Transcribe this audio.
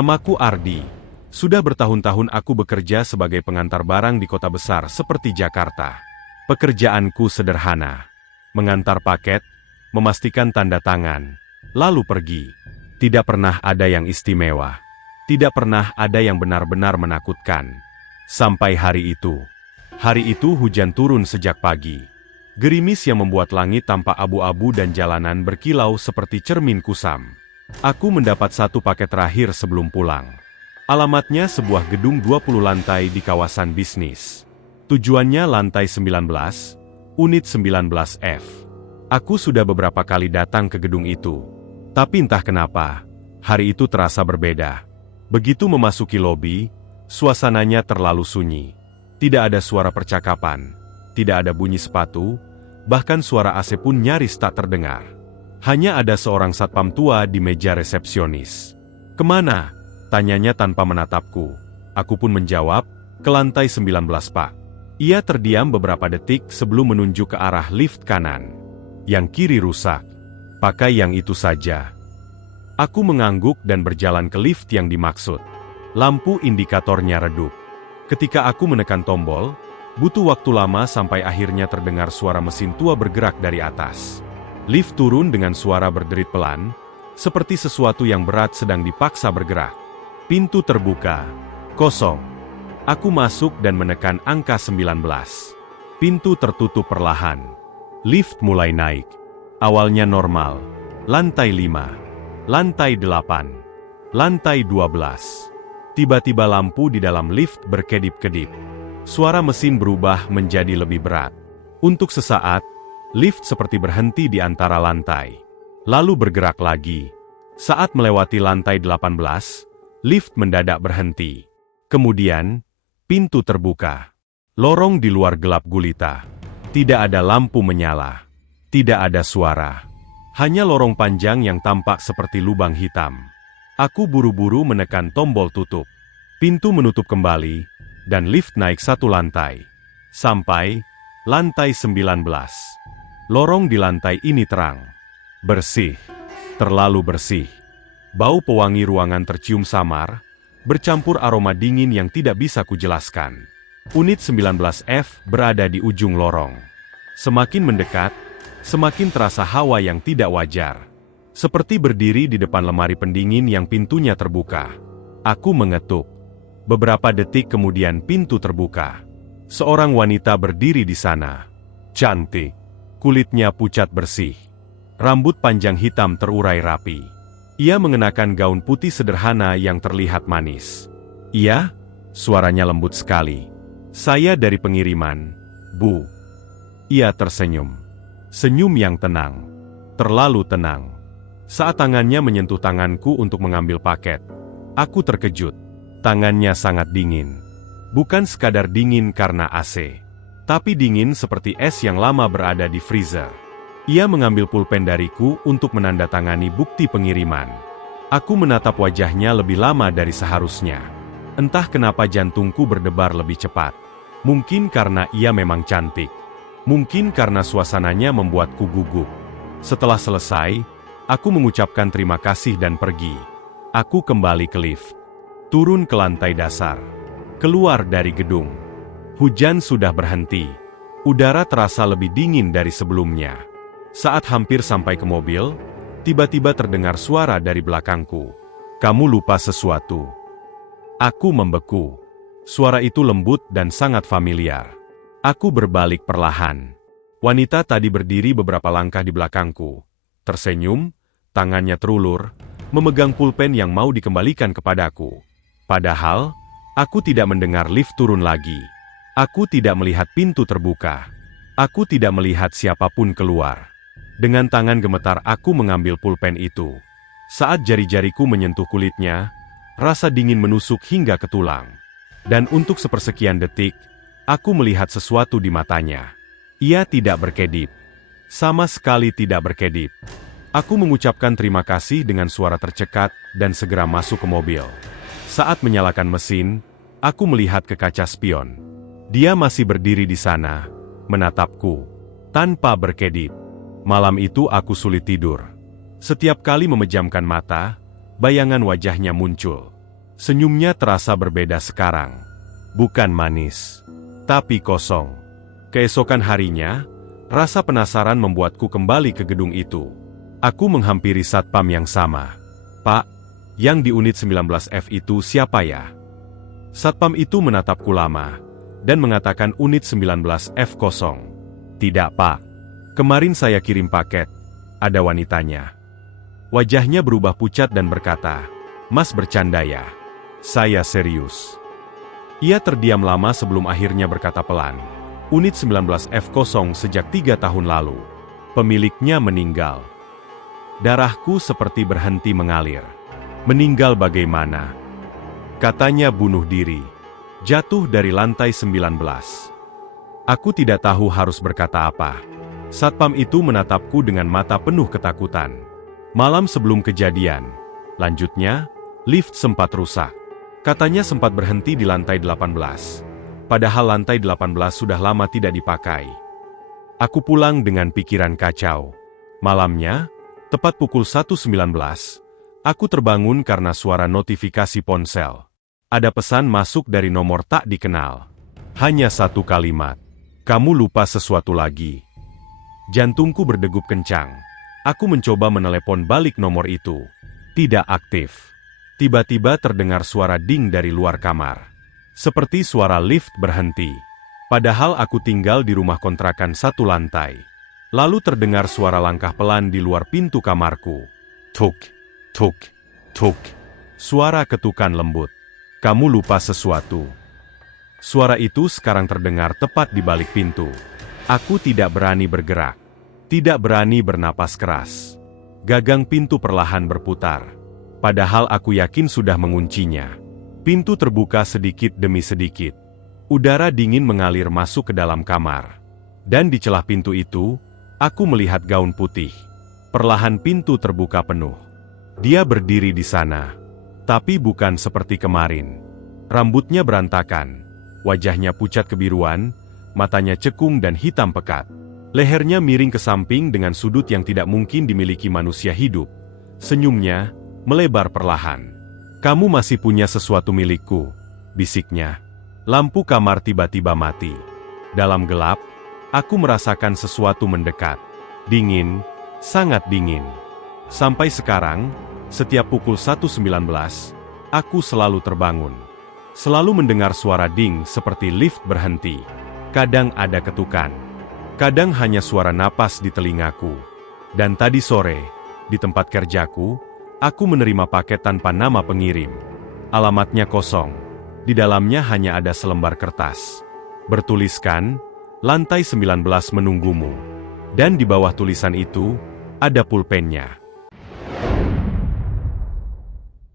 Namaku Ardi. Sudah bertahun-tahun aku bekerja sebagai pengantar barang di kota besar seperti Jakarta. Pekerjaanku sederhana. Mengantar paket, memastikan tanda tangan, lalu pergi. Tidak pernah ada yang istimewa. Tidak pernah ada yang benar-benar menakutkan. Sampai hari itu. Hari itu hujan turun sejak pagi. Gerimis yang membuat langit tampak abu-abu dan jalanan berkilau seperti cermin kusam. Aku mendapat satu paket terakhir sebelum pulang. Alamatnya sebuah gedung 20 lantai di kawasan bisnis. Tujuannya lantai 19, unit 19F. Aku sudah beberapa kali datang ke gedung itu. Tapi entah kenapa, hari itu terasa berbeda. Begitu memasuki lobi, suasananya terlalu sunyi. Tidak ada suara percakapan, tidak ada bunyi sepatu, bahkan suara AC pun nyaris tak terdengar. Hanya ada seorang satpam tua di meja resepsionis. "Kemana?" tanyanya tanpa menatapku. Aku pun menjawab, "Ke lantai 19, Pak." Ia terdiam beberapa detik sebelum menunjuk ke arah lift kanan. Yang kiri rusak. Pakai yang itu saja. Aku mengangguk dan berjalan ke lift yang dimaksud. Lampu indikatornya redup. Ketika aku menekan tombol, butuh waktu lama sampai akhirnya terdengar suara mesin tua bergerak dari atas. Lift turun dengan suara berderit pelan, seperti sesuatu yang berat sedang dipaksa bergerak. Pintu terbuka. Kosong. Aku masuk dan menekan angka 19. Pintu tertutup perlahan. Lift mulai naik. Awalnya normal. Lantai 5. Lantai 8. Lantai 12. Tiba-tiba lampu di dalam lift berkedip-kedip. Suara mesin berubah menjadi lebih berat. Untuk sesaat, lift seperti berhenti di antara lantai. Lalu bergerak lagi. Saat melewati lantai 18, lift mendadak berhenti. Kemudian, pintu terbuka. Lorong di luar gelap gulita. Tidak ada lampu menyala. Tidak ada suara. Hanya lorong panjang yang tampak seperti lubang hitam. Aku buru-buru menekan tombol tutup. Pintu menutup kembali, dan lift naik satu lantai. Sampai lantai 19. Lorong di lantai ini terang. Bersih. Terlalu bersih. Bau pewangi ruangan tercium samar, bercampur aroma dingin yang tidak bisa kujelaskan. Unit 19F berada di ujung lorong. Semakin mendekat, semakin terasa hawa yang tidak wajar. Seperti berdiri di depan lemari pendingin yang pintunya terbuka. Aku mengetuk. Beberapa detik kemudian pintu terbuka. Seorang wanita berdiri di sana. Cantik. Kulitnya pucat bersih. Rambut panjang hitam terurai rapi. Ia mengenakan gaun putih sederhana yang terlihat manis. "Iya?" Suaranya lembut sekali. "Saya dari pengiriman, Bu." Ia tersenyum. Senyum yang tenang. Terlalu tenang. Saat tangannya menyentuh tanganku untuk mengambil paket, aku terkejut. Tangannya sangat dingin. Bukan sekadar dingin karena AC. Tapi dingin seperti es yang lama berada di freezer. Ia mengambil pulpen dariku untuk menandatangani bukti pengiriman. Aku menatap wajahnya lebih lama dari seharusnya. Entah kenapa jantungku berdebar lebih cepat. Mungkin karena ia memang cantik. Mungkin karena suasananya membuatku gugup. Setelah selesai, aku mengucapkan terima kasih dan pergi. Aku kembali ke lift. Turun ke lantai dasar. Keluar dari gedung. Hujan sudah berhenti. Udara terasa lebih dingin dari sebelumnya. Saat hampir sampai ke mobil, tiba-tiba terdengar suara dari belakangku. "Kamu lupa sesuatu." Aku membeku. Suara itu lembut dan sangat familiar. Aku berbalik perlahan. Wanita tadi berdiri beberapa langkah di belakangku. Tersenyum, tangannya terulur, memegang pulpen yang mau dikembalikan kepadaku. Padahal, aku tidak mendengar lift turun lagi. Aku tidak melihat pintu terbuka. Aku tidak melihat siapapun keluar. Dengan tangan gemetar aku mengambil pulpen itu. Saat jari-jariku menyentuh kulitnya, rasa dingin menusuk hingga ke tulang. Dan untuk sepersekian detik, aku melihat sesuatu di matanya. Ia tidak berkedip. Sama sekali tidak berkedip. Aku mengucapkan terima kasih dengan suara tercekat dan segera masuk ke mobil. Saat menyalakan mesin, aku melihat ke kaca spion. Dia masih berdiri di sana, menatapku, tanpa berkedip. Malam itu aku sulit tidur. Setiap kali memejamkan mata, bayangan wajahnya muncul. Senyumnya terasa berbeda sekarang. Bukan manis, tapi kosong. Keesokan harinya, rasa penasaran membuatku kembali ke gedung itu. Aku menghampiri satpam yang sama. "Pak, yang di unit 19F itu siapa ya?" Satpam itu menatapku lama, dan mengatakan unit 19F kosong. "Tidak, Pak. Kemarin saya kirim paket. Ada wanitanya." Wajahnya berubah pucat dan berkata, "Mas bercanda ya?" "Saya serius." Ia terdiam lama sebelum akhirnya berkata pelan, "Unit 19F kosong sejak 3 tahun lalu. Pemiliknya meninggal." Darahku seperti berhenti mengalir. "Meninggal bagaimana?" "Katanya bunuh diri. Jatuh dari lantai 19. Aku tidak tahu harus berkata apa. Satpam itu menatapku dengan mata penuh ketakutan. "Malam sebelum kejadian," lanjutnya, "lift sempat rusak. Katanya sempat berhenti di lantai 18. Padahal lantai 18 sudah lama tidak dipakai." Aku pulang dengan pikiran kacau. Malamnya, tepat pukul 1.19, aku terbangun karena suara notifikasi ponsel. Ada pesan masuk dari nomor tak dikenal. Hanya satu kalimat, "Kamu lupa sesuatu lagi." Jantungku berdegup kencang. Aku mencoba menelepon balik nomor itu. Tidak aktif. Tiba-tiba terdengar suara ding dari luar kamar. Seperti suara lift berhenti. Padahal aku tinggal di rumah kontrakan 1 lantai. Lalu terdengar suara langkah pelan di luar pintu kamarku. Tuk, tuk, tuk. Suara ketukan lembut. "Kamu lupa sesuatu." Suara itu sekarang terdengar tepat di balik pintu. Aku tidak berani bergerak. Tidak berani bernapas keras. Gagang pintu perlahan berputar. Padahal aku yakin sudah menguncinya. Pintu terbuka sedikit demi sedikit. Udara dingin mengalir masuk ke dalam kamar. Dan di celah pintu itu, aku melihat gaun putih. Perlahan pintu terbuka penuh. Dia berdiri di sana. Tapi bukan seperti kemarin. Rambutnya berantakan. Wajahnya pucat kebiruan, matanya cekung dan hitam pekat. Lehernya miring ke samping dengan sudut yang tidak mungkin dimiliki manusia hidup. Senyumnya melebar perlahan. "Kamu masih punya sesuatu milikku," bisiknya. Lampu kamar tiba-tiba mati. Dalam gelap, aku merasakan sesuatu mendekat. Dingin, sangat dingin. Sampai sekarang, setiap pukul 1.19, aku selalu terbangun. Selalu mendengar suara ding seperti lift berhenti. Kadang ada ketukan. Kadang hanya suara napas di telingaku. Dan tadi sore, di tempat kerjaku, aku menerima paket tanpa nama pengirim. Alamatnya kosong. Di dalamnya hanya ada selembar kertas. Bertuliskan, "Lantai 19 menunggumu." Dan di bawah tulisan itu, ada pulpennya.